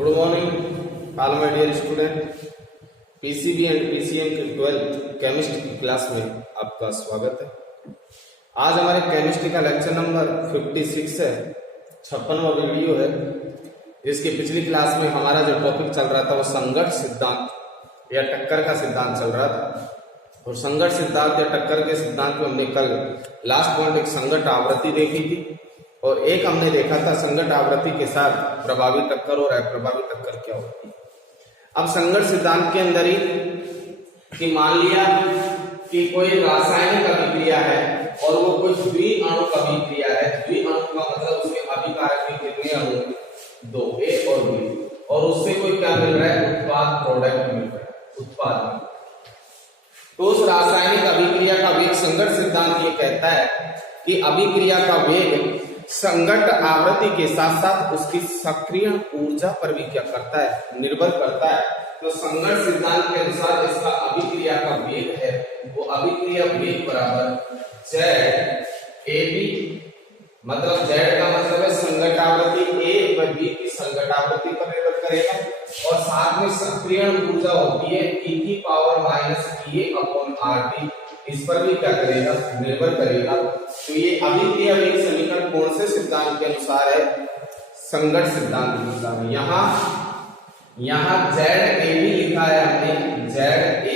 Good morning all my dear student. PCB and PCM के 12th chemistry की class में आपका स्वागत है। आज हमारे केमिस्ट्री का लेक्चर नंबर 56 है, 56वां वीडियो है। जिसकी पिछली क्लास में हमारा जो टॉपिक चल रहा था वो संघर्ष सिद्धांत या टक्कर का सिद्धांत चल रहा था। और संघर्ष सिद्धांत या टक्कर के सिद्धांत में हमने कल लास्ट पॉइंट एक संघट्ट आवृत्ति देखी थी और एक हमने देखा था संघट्ट आवृत्ति के साथ प्रभावी टक्कर और अप्रभावी टक्कर क्या होती है। अब संघट्ट सिद्धांत के अंदर ही कि मान लिया कि कोई रासायनिक अभिक्रिया है और वो कोई द्विअणु अभिक्रिया है। द्विअणु का मतलब उसके अभिकारक के कितने अणु हैं? 2, A और B, और उससे कोई क्या मिल रहा है? उत्पाद, प्रोडक्ट मिल रहा है, उत्पाद। तो उस रासायनिक अभिक्रिया का वेग संघट्ट सिद्धांत ये कहता है कि अभिक्रिया का वेग संघट्ट आवृत्ति के साथ साथ उसकी सक्रिय ऊर्जा पर भी क्या करता है? निर्भर करता है। तो संघट्ट सिद्धांत के अनुसार इसका अभिक्रिया का वेग है वो अभिक्रिया वेग बराबर ZAB, मतलब Z का मतलब है संघट्ट आवृत्ति A व B की संघट्ट आवृत्ति पर निर्भर करेगा और साथ में सक्रिय ऊर्जा होती है e⁻TA/RT, इस पर भी क्या करेगा? निर्भर करेगा। तो ये अभिक्रिया वेग समीकरण कौन से सिद्धांत के अनुसार है? संघट्ट सिद्धांत के अनुसार। यहाँ ZAB लिखा है हमने, ZAB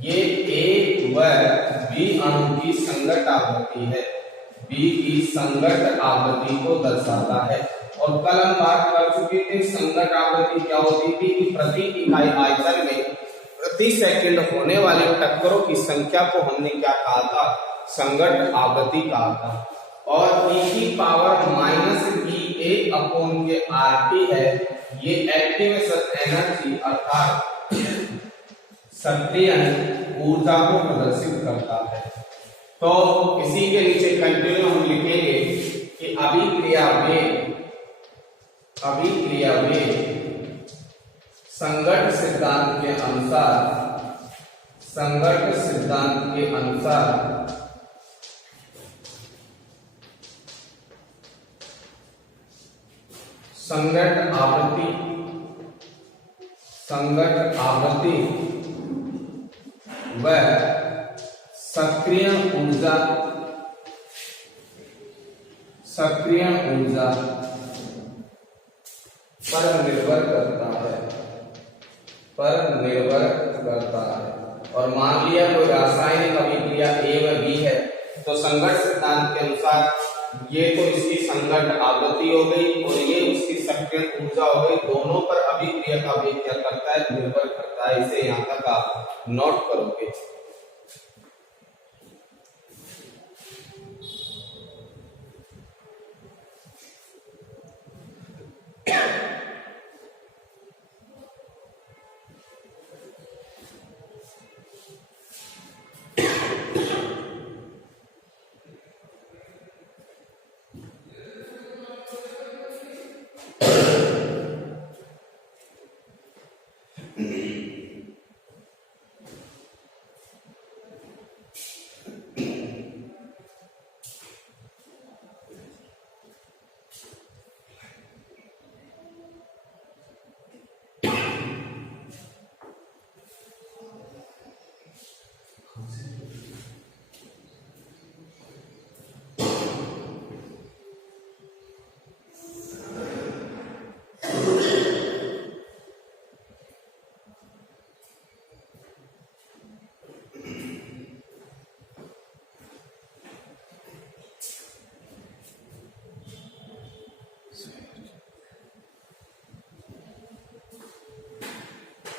ये A व B अणु की संघट्ट आवृत्ति है, B की संघट्ट आवृत्ति को दर्शाता है। और कल हम बात कर चुके थे संघट्ट आवृत्ति क्या होती थी कि प्रति इकाई आयतन में प्रति सेकंड होने वाली टक्करों की संख्या को हमने क्या कहा था? संघट्ट आवृत्ति कहा था। और e⁻ है, ये एक्टिवेशन एनर्जी अर्थात सक्रिय ऊर्जा को प्रदर्शित करता है। तो इसी के नीचे कंटिन्यू हम लिखेंगे कि अभिक्रिया वेग संघट्ट सिद्धांत के अनुसार संघट्ट आवृत्ति व सक्रिय ऊर्जा पर निर्भर करता है। और मान लिया कोई रासायनिक अभिक्रिया A व B है तो संघट्ट सिद्धांत के अनुसार ये तो इसकी संघट्ट आवृत्ति हो गई और ये उसकी सक्रिय ऊर्जा हो गई। दोनों पर अभिक्रिया का वेग क्या करता है? निर्भर करता है। इसे यहाँ तक आप नोट करोगे।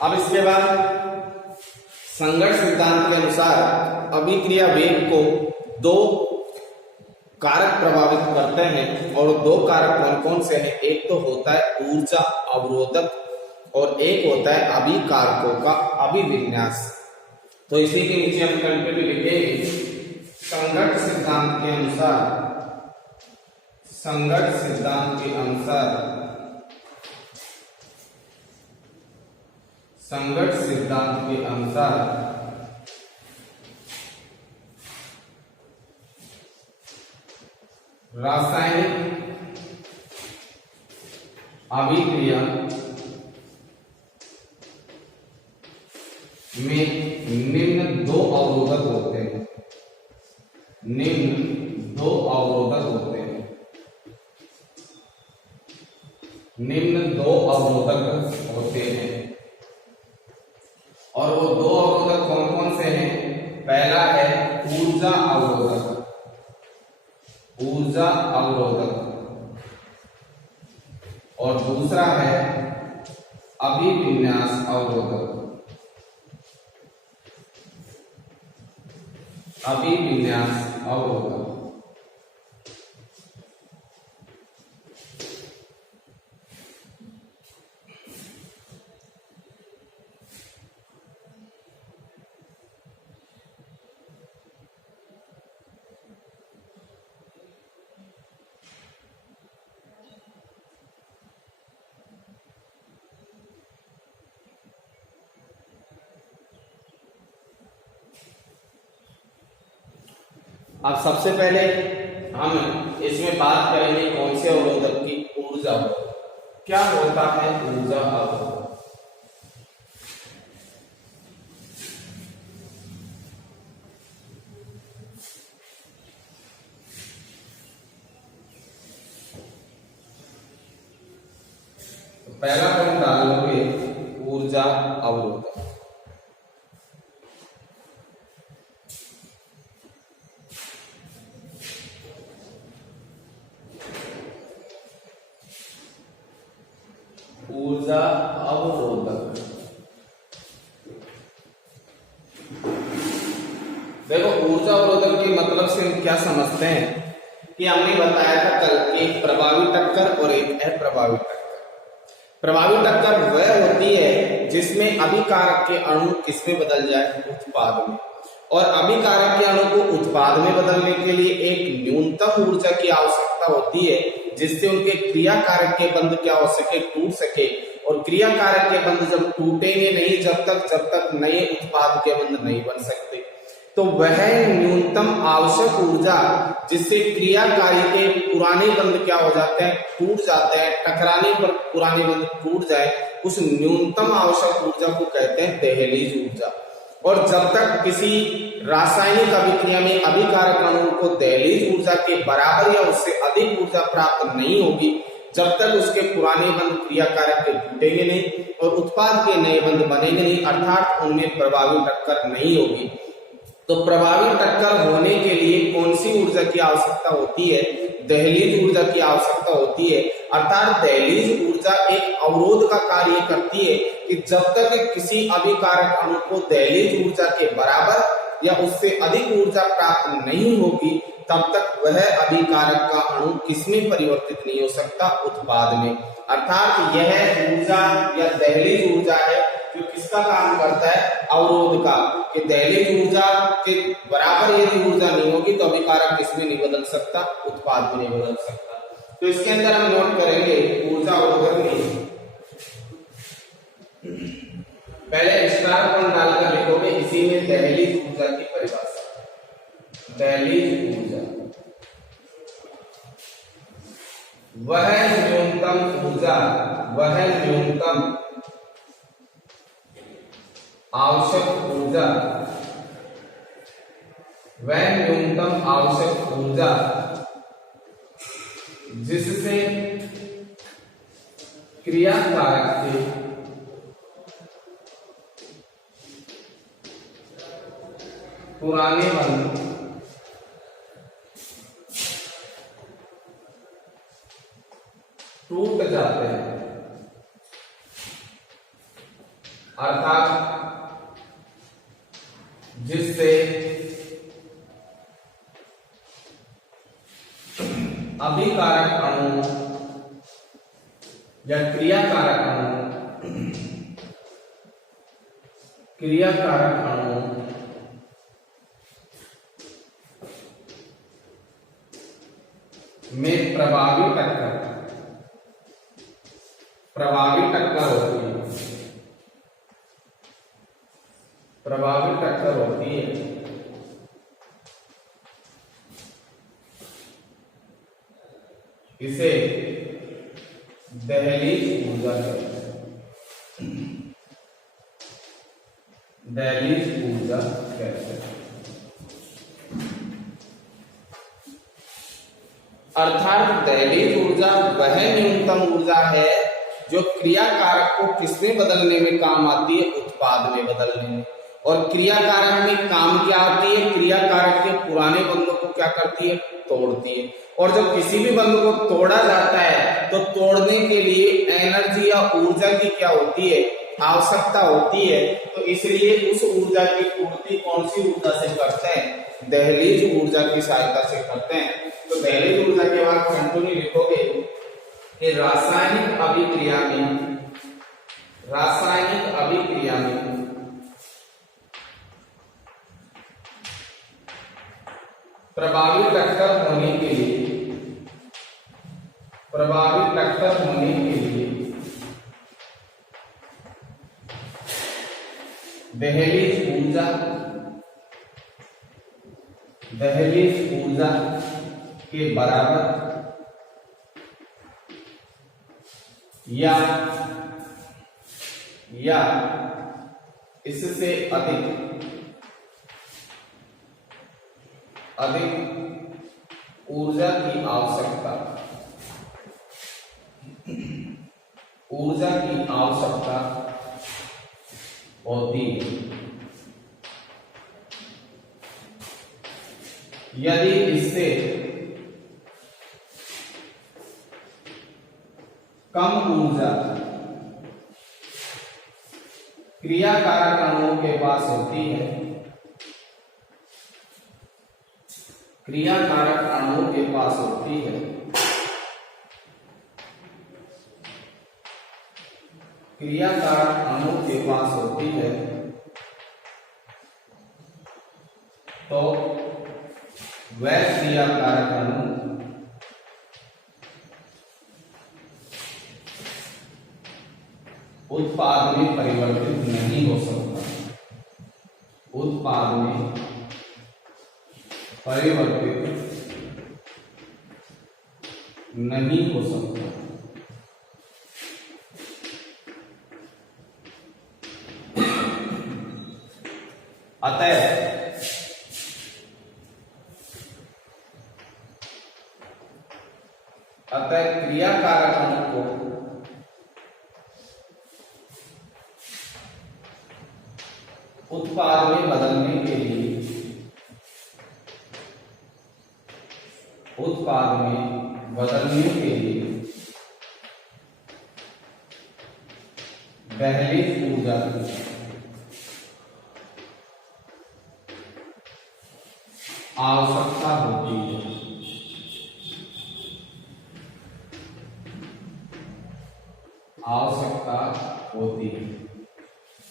अब इसके बाद संघट्ट सिद्धांत के अनुसार अभिक्रिया वेग को 2 कारक प्रभावित करते हैं और 2 कारक कौन कौन से हैं? एक तो होता है ऊर्जा अवरोधक और एक होता है अभिकारकों का अभिविन्यास। तो इसी के नीचे हम कंटिन्यू लिखेंगे संघट्ट सिद्धांत के अनुसार रासायनिक अभिक्रिया में निम्न दो अवरोधक होते हैं, निम्न दो अवरोधक होते हैं, निम्न दो अवरोधक होते हैं। और वो दो अवरोधक कौन कौन से हैं? पहला है ऊर्जा अवरोधक, ऊर्जा अवरोधक, और दूसरा है अभिविन्यास अवरोधक, अभिविन्यास अवरोधक। अब सबसे पहले हम इसमें बात करेंगे कौन से अवरोधक की? ऊर्जा अवरोधक। क्या होता है ऊर्जा अवरोधक? तो पहला पॉइंट डालोगे ऊर्जा अवरोधक। ऊर्जा अवरोधक, देखो ऊर्जा अवरोधक के मतलब से हम क्या समझते हैं कि हमने बताया था कल कि एक प्रभावी टक्कर और एक अप्रभावी टक्कर। प्रभावी टक्कर वह होती है जिसमें अभिकारक के अणु किसमें बदल जाए? उत्पाद में। और अभिकारक के अणु को उत्पाद में बदलने के लिए एक न्यूनतम ऊर्जा की आवश्यकता होती है जिससे उनके क्रिया कारक के बंध क्या हो सके? टूट सके। और क्रिया कारक के बंध जब टूटेंगे नहीं जब तक नए उत्पाद के बंध नहीं बन सकते। तो वह न्यूनतम आवश्यक ऊर्जा जिससे क्रियाकारी के पुराने बंध क्या हो जाते हैं? टूट जाते हैं, टकराने पर पुराने बंध टूट जाए, उस न्यूनतम आवश्यक ऊर्जा को कहते हैं दहलीज ऊर्जा। और जब तक किसी रासायनिक अभिक्रिया में अभिकारक अणु को दहलीज ऊर्जा के बराबर या उससे अधिक ऊर्जा प्राप्त नहीं होगी जब तक उसके पुराने बंध क्रिया कारक के टूटेंगे नहीं और उत्पाद के नए बंध बनेंगे नहीं, अर्थात उनमें प्रभावी टक्कर नहीं होगी। तो प्रभावी टक्कर होने के लिए कौन सी ऊर्जा की आवश्यकता होती है? दहलीज ऊर्जा की आवश्यकता होती है। अर्थात दहलीज ऊर्जा एक अवरोध का कार्य करती है कि जब तक किसी अभिकारक अणु को दहलीज ऊर्जा के बराबर या उससे अधिक ऊर्जा प्राप्त नहीं होगी तब तक वह अभिकारक का अणु किसमें परिवर्तित नहीं हो सकता? उत्पाद में। अर्थात यह ऊर्जा या दहलीज ऊर्जा है जो किसका काम करता है? अवरोध का। कि दहलीज ऊर्जा के बराबर यदि ऊर्जा नहीं होगी तो अभिकारक किसमें नहीं बदल सकता? उत्पाद में नहीं बदल सकता। तो इसके अंदर हम नोट करेंगे ऊर्जा अवरोधक में पहले स्टार पॉइंट डालकर लिखोगे इसी में दहलीज ऊर्जा की परिभाषा। दहलीज ऊर्जा वह न्यूनतम ऊर्जा, वह न्यूनतम आवश्यक ऊर्जा, वह न्यूनतम आवश्यक ऊर्जा जिससे क्रिया कारक के पुराने बंध टूट जाते हैं। अर्थात जिससे अभिकारक अणु या क्रियाकारक अणु में प्रभावी टक्कर होती है, प्रभावी टक्कर होती है। इसे दहलीज ऊर्जा कहते हैं, दहलीज ऊर्जा कहते हैं। अर्थात दहलीज ऊर्जा वह न्यूनतम ऊर्जा है जो क्रिया कारक को किसमें बदलने में काम आती है, उत्पाद में बदलने में। और क्रिया कारक में काम क्या आती है, क्रिया कारक के पुराने बंधों को क्या करती है, तोड़ती है। और जब किसी भी बंध को तोड़ा जाता है तो तोड़ने के लिए एनर्जी या ऊर्जा की क्या होती है, आवश्यकता होती है। तो इसलिए उस ऊर्जा की पूर्ति कौन सी ऊर्जा से करते हैं, दहलीज ऊर्जा की सहायता से करते हैं। तो दहलीज ऊर्जा के बाद कंटिन्यू लिखोगे कि रासायनिक अभिक्रिया में, रासायनिक अभिक्रिया में प्रभावी टक्कर होने के लिए, प्रभावी टक्कर होने के लिए दहलीज ऊर्जा, दहलीज ऊर्जा के बराबर या इससे अधिक ऊर्जा की आवश्यकता, ऊर्जा की आवश्यकता होती है। यदि इससे कम ऊर्जा क्रियाकारक अणुओं के पास होती है, क्रियाकारक अणुओं के पास होती है, क्रियाकारक अणुओं के पास होती है, तो वह क्रियाकारक अणु उत्पाद में परिवर्तित नहीं हो सकता, उत्पाद में परिवर्तित नहीं हो सकता। अतः क्रियाकारक अणु को उत्पाद में बदलने के लिए, उत्पाद में बदलने के लिए दहलीज ऊर्जा की आवश्यकता होती है, आवश्यकता होती है।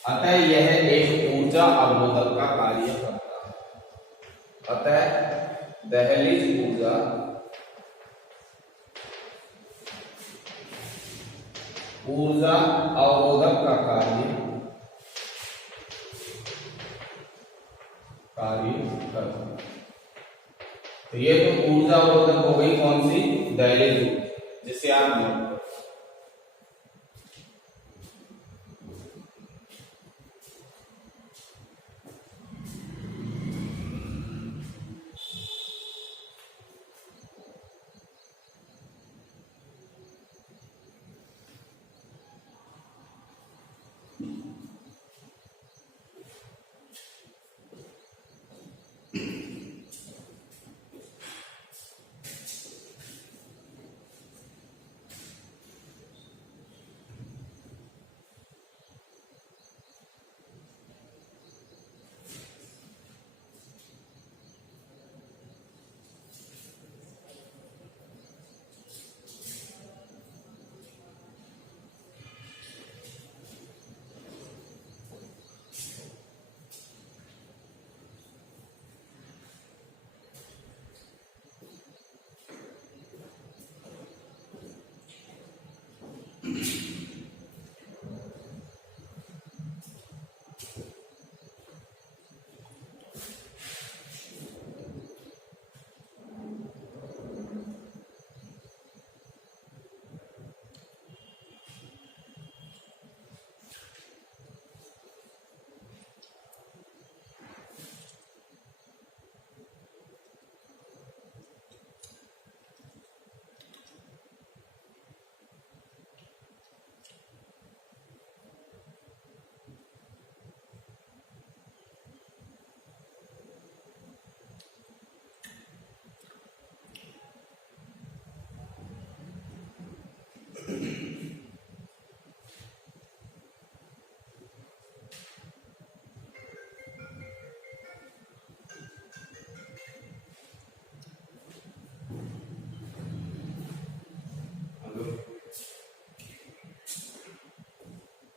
अतः यह एक ऊर्जा अवरोधक का कार्य करता है। अतः दहलीज ऊर्जा ऊर्जा अवरोधक का कार्य करता है। तो ये तो ऊर्जा अवरोधक हो गई कौन सी, दहलीज ऊर्जा, जिसे आप नोट करो।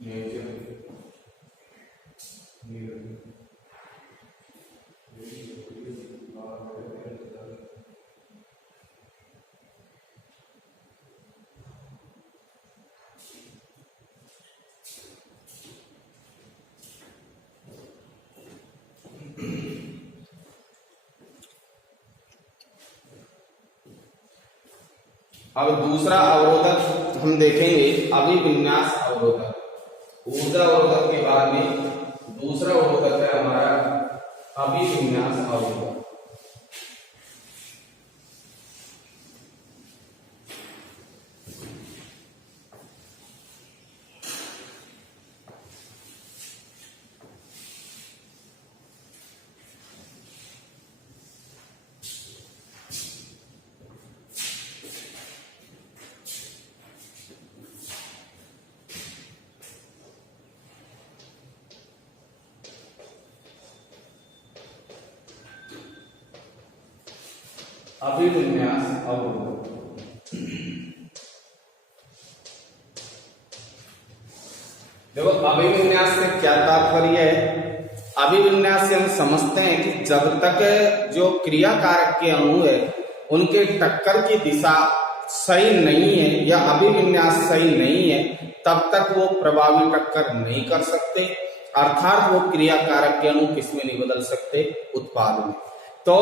अब दूसरा अवरोधक हम देखेंगे, अभिविन्यास अवरोधक। ऊर्जा अवरोधक के बाद में दूसरा अवरोधक है हमारा अभिविन्यास अवरोधक। अभिविन्यास अवरोधक। देखो अभिविन्यास से क्या तात्पर्य है? अभिविन्यास से हम समझते हैं कि जब तक जो क्रिया कारक के अणु है उनके टक्कर की दिशा सही नहीं है या अभिविन्यास सही नहीं है, तब तक वो प्रभावी टक्कर नहीं कर सकते, अर्थात वो क्रिया कारक के अणु किसमें नहीं बदल सकते? उत्पाद में। तो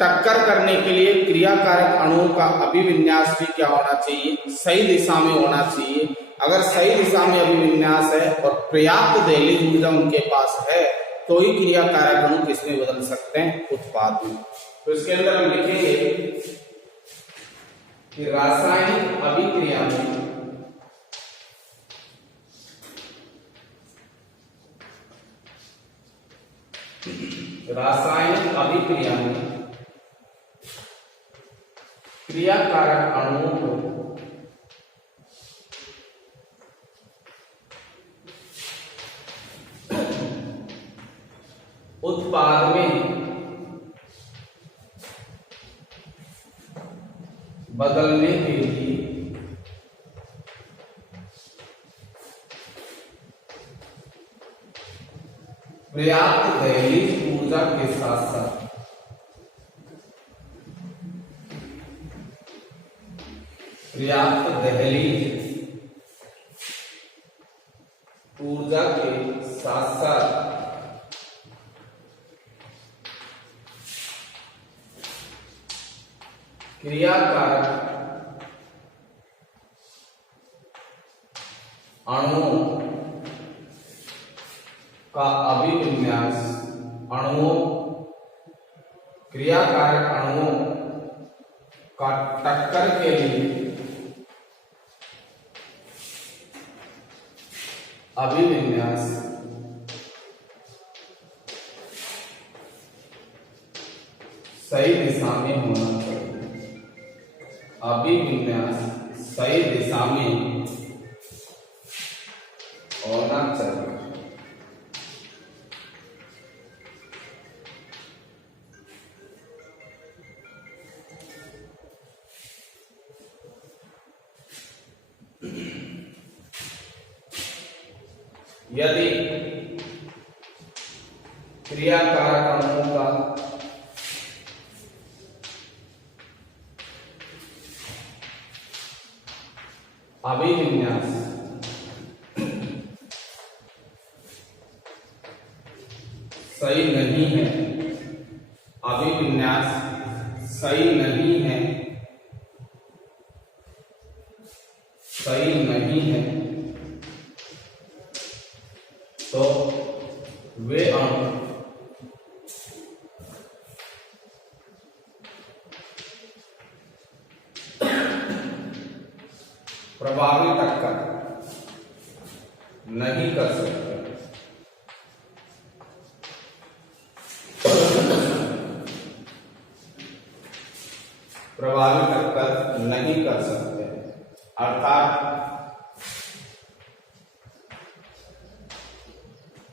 टक्कर करने के लिए क्रिया कारक अणुओं का अभिविन्यास भी क्या होना चाहिए? सही दिशा में होना चाहिए। अगर सही दिशा में अभिविन्यास है और पर्याप्त दहलीज ऊर्जा उनके पास है तो ही क्रिया कारक अणु किसमें बदल सकते हैं? उत्पाद में। तो इसके अंदर हम लिखेंगे कि रासायनिक अभिक्रिया में क्रिया कारक अणुओं को उत्पाद में बदलने के लिए पर्याप्त दहलीज ऊर्जा के साथ साथ पर्याप्त दहलीज ऊर्जा के साथ साथ क्रिया कारक अणुओं का अभिविन्यास, क्रिया कारक अणुओं का टक्कर के लिए अभिविन्यास सही दिशा में होना चाहिए। अभिविन्यास सही दिशा में होना चाहिए। यदि क्रिया कारक अणुओं का अभिविन्यास सही नहीं है, अभिविन्यास सही नहीं है, सही नहीं है, तो वे अणु प्रभावी टक्कर नहीं कर सकते। प्रभावी टक्कर नहीं कर सकते, अर्थात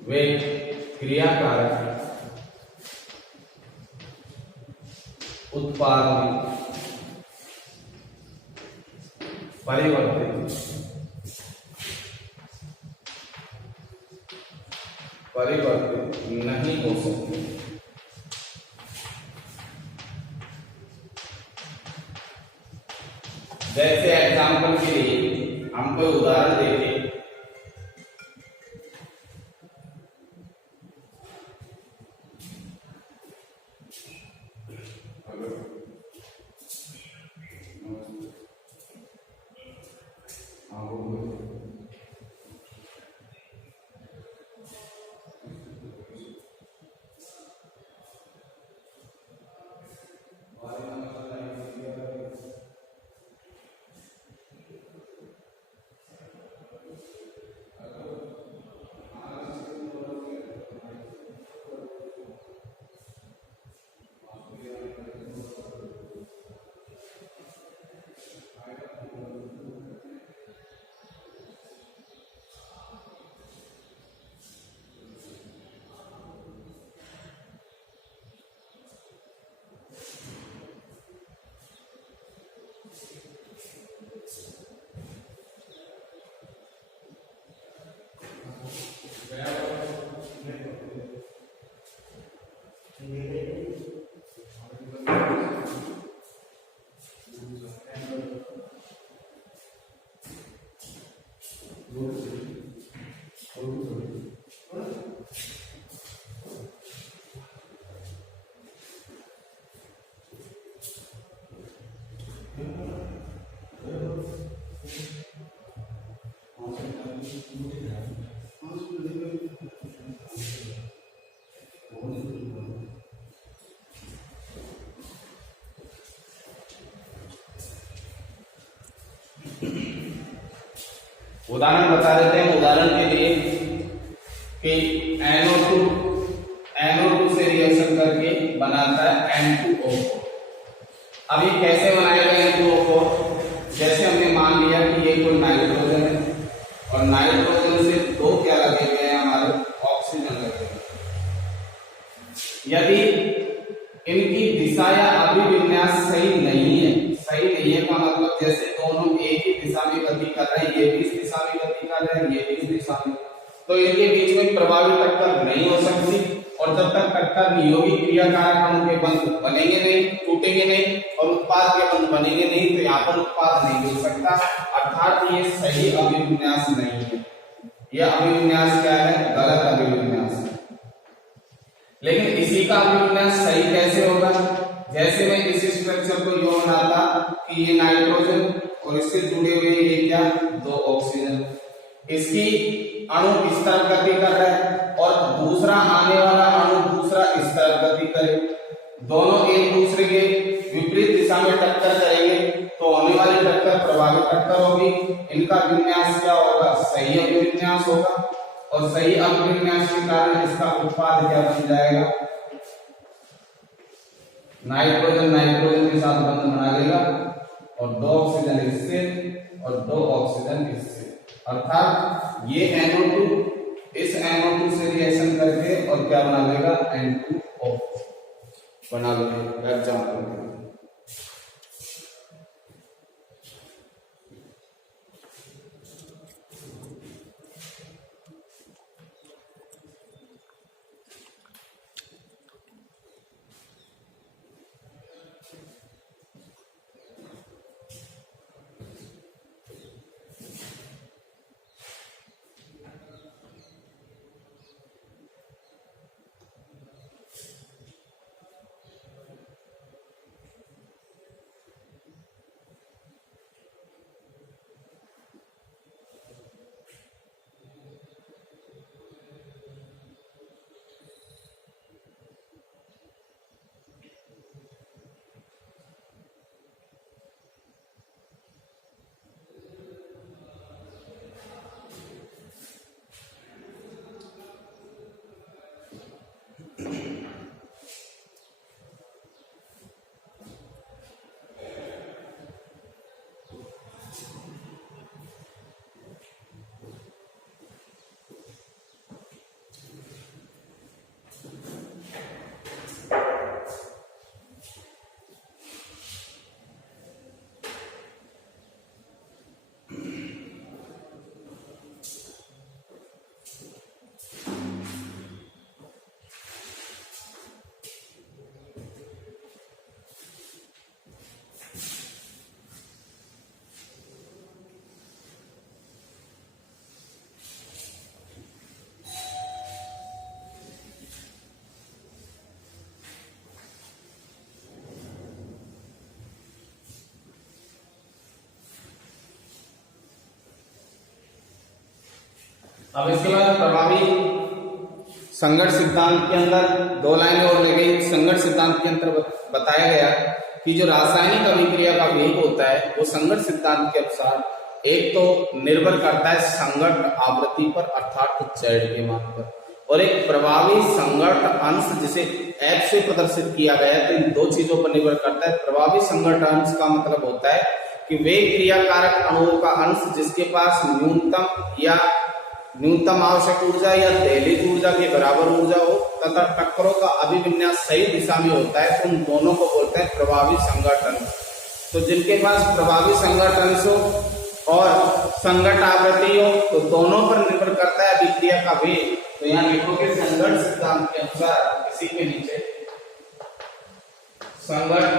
वे क्रिया कारक उत्पाद में परिवर्तित परिवर्तित नहीं हो सकते। जैसे एग्जाम्पल के लिए हम कोई उदाहरण देखें, उदाहरण बता देते हैं। उदाहरण के लिए कि NO2 से रिएक्शन करके बनाता है N2O4। अब ये कैसे बनाएगा N2O4? जैसे हमने मान लिया कि ये कोई नाइट्रोजन है और नाइट्रोजन से दो क्या लगे हुए हैं, हमारे ऑक्सीजन लगे हुए। यदि इनकी दिशा या अभिविन्यास सही नहीं है, सही नहीं है का मतलब जैसे दोनों एक ही दिशा में गति कर रहे हैं, ये भी इस दिशा में गति कर रहे हैं, ये भी इस दिशा में, तो इनके बीच में प्रभावी टक्कर नहीं हो सकती। और जब तक टक्कर नहीं होगी, क्रियाकारक अणु के बंध बनेंगे नहीं, टूटेंगे नहीं और उत्पाद के बंध बनेंगे नहीं, तो यहाँ पर उत्पाद नहीं मिल सकता। अर्थात ये सही अभिविन्यास नहीं है। यह अभिविन्यास क्या है? गलत अभिविन्यास है। लेकिन इसी का अभिविन्यास सही कैसे होगा? जैसे मैं इस स्ट्रक्चर को यूं बनाता कि ये नाइट्रोजन और इससे जुड़े हुए ये क्या, दो ऑक्सीजन, इसकी अणु इस तरफ गति कर रहा है और दूसरा आने वाला अणु दूसरा इस तरफ गति करे, दोनों एक दूसरे के विपरीत दिशा में टक्कर करेंगे, तो होने वाली टक्कर प्रभावी टक्कर होगी। इनका विन्यास क्या होगा? सही अभिविन्यास होगा और सही अभिविन्यास के कारण इसका उत्पाद क्या बन जाएगा? नाइट्रोजन नाइट्रोजन के साथ बंध बना लेगा और दो ऑक्सीजन इससे और दो ऑक्सीजन इससे, अर्थात ये NO2 इस NO2 से रिएक्शन करके और क्या बना लेगा? N2O बना लेगा। एग्जाम्पल अब इसके बाद प्रभावी संगत सिद्धांत के अंदर 2 लाइनें और ले गई। संगत सिद्धांत के अंदर बताया गया कि जो रासायनिक अभिक्रिया का वेग होता है वो संगत सिद्धांत के अनुसार एक तो निर्भर करता है संगत आवृत्ति पर अर्थात Z के मान पर, और एक प्रभावी संगत अंश जिसे F से प्रदर्शित किया गया है। तो इन 2 चीजों पर निर्भर करता है। प्रभावी संगत अंश का मतलब होता है कि वेग क्रिया कारक अणुओं का अंश जिसके पास न्यूनतम आवश्यक ऊर्जा या दहलीज ऊर्जा के बराबर ऊर्जा हो तथा टक्करों का अभिविन्यास सही दिशा में होता है, तो उन दोनों को बोलते हैं प्रभावी संगत अंश। तो जिनके पास प्रभावी संगत अंश हो और संगत आवृत्ति हो तो दोनों पर निर्भर करता है अभिक्रिया का वेग। तो यहाँ लिखोगे संगत सिद्धांत के अनुसार, इसी के नीचे संगत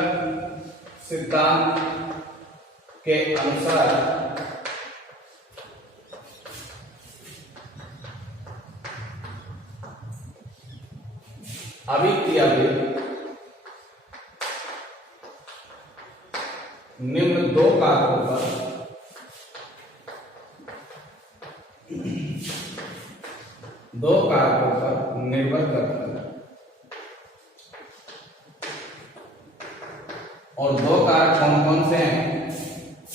सिद्धांत के अनुसार अभिक्रिया वेग निम्न 2 कारकों पर निर्भर करता है, और 2 कारक कौन कौन से हैं?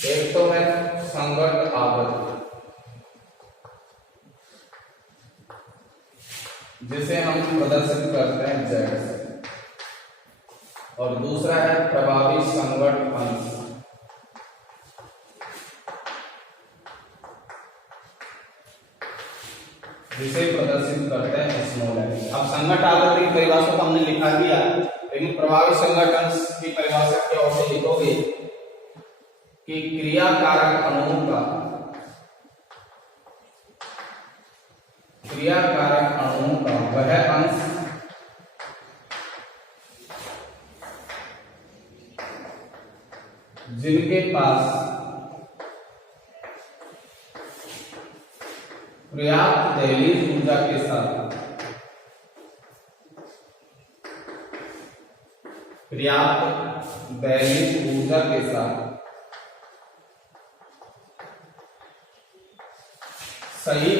एक तो है संगत आवृत्ति जिसे हम प्रदर्शित करते हैं Z से, और दूसरा है प्रभावी संगत अंश जिसे प्रदर्शित करते हैं स्मॉल n। अब संगत आवृत्ति की परिभाषा तो हमने लिखा दिया, लेकिन प्रभावी संगत अंश की परिभाषा क्या होगी? लिखोगे कि क्रिया कारक अणुओं का वह अंश जिनके पास पर्याप्त दहलीज ऊर्जा के साथ सही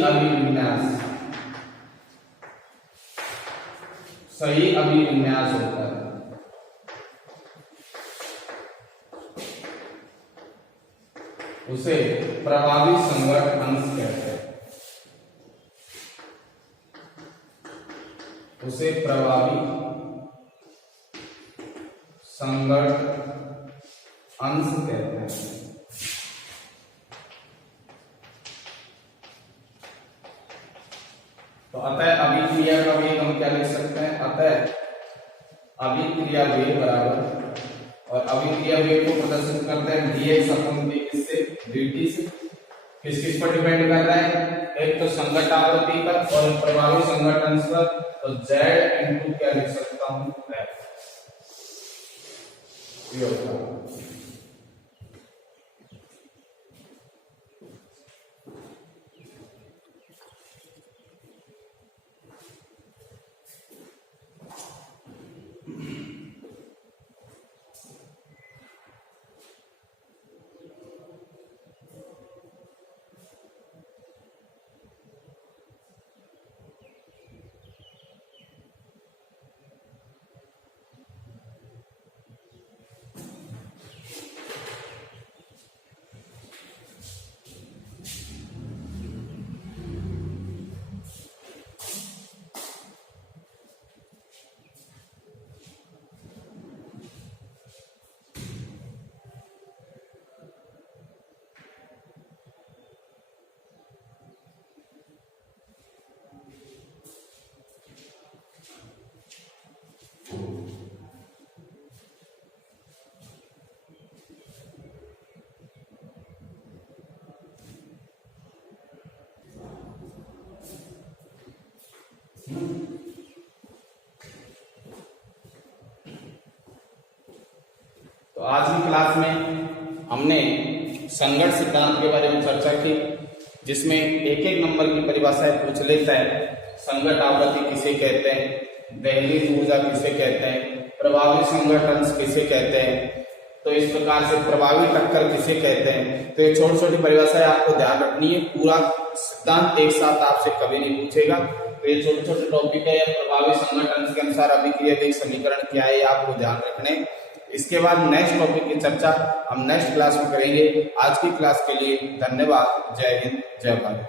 अभिविन्यास होता है, उसे प्रभावी संगत अंश कहते हैं। उसे प्रभावी संगत अंश कहते हैं। तो अतः अभिक्रिया का वेग हम क्या लिख सकते हैं? अतः अभिक्रिया वेग बराबर, और अभिक्रिया वेग को प्रदर्शित करते हैं dx अपन किससे? dt से। किस किस पर डिपेंड कर रहा है? एक तो संगत आवृत्ति पर और प्रभावी संगत अंश पर। तो z इनटू क्या लिख सकता हूं? f। तो आज की क्लास में हमने संगत सिद्धांत के बारे में चर्चा की, जिसमें एक एक नंबर की परिभाषाएं पूछ लेता है। संगत आवृत्ति किसे कहते हैं, दहलीज ऊर्जा किसे कहते हैं, प्रभावी संगत अंश किसे कहते हैं, तो इस प्रकार से प्रभावी टक्कर किसे कहते हैं। तो ये छोटी छोटी परिभाषाएं आपको ध्यान रखनी है। पूरा सिद्धांत एक साथ आपसे कभी नहीं पूछेगा। तो ये छोटे छोटे टॉपिक है, प्रभावी संगठन के अनुसार अभिक्रियात्मक समीकरण क्या है आपको ध्यान रखने। इसके बाद नेक्स्ट टॉपिक की चर्चा हम नेक्स्ट क्लास में करेंगे। आज की क्लास के लिए धन्यवाद। जय हिंद, जय भारत।